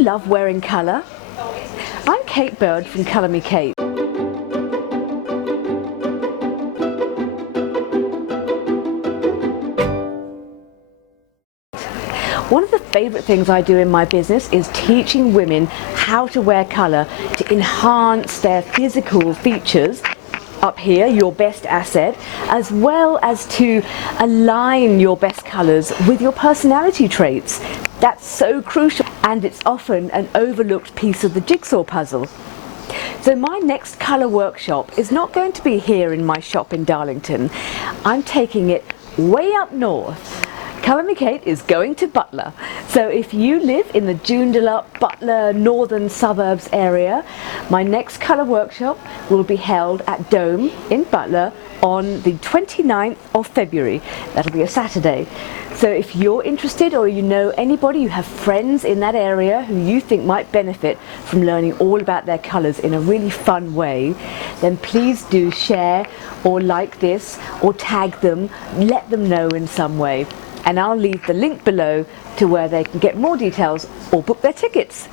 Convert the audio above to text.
you love wearing colour? I'm Kate Bird from Colour Me Kate. One of the favourite things I do in my business is teaching women how to wear colour to enhance their physical features. Up here, your best asset, as well as to align your best colours with your personality traits. That's so crucial, and it's often an overlooked piece of the jigsaw puzzle. So my next colour workshop is not going to be here in my shop in Darlington. I'm taking it way up north. Colour Me Kate is going to Butler. So if you live in the Joondalup, Butler, northern suburbs area, my next colour workshop will be held at Dome in Butler on the 29th of February. That'll be a Saturday. So if you're interested, or you know anybody, you have friends in that area who you think might benefit from learning all about their colours in a really fun way, then please do share or like this or tag them, let them know in some way. And I'll leave the link below to where they can get more details or book their tickets.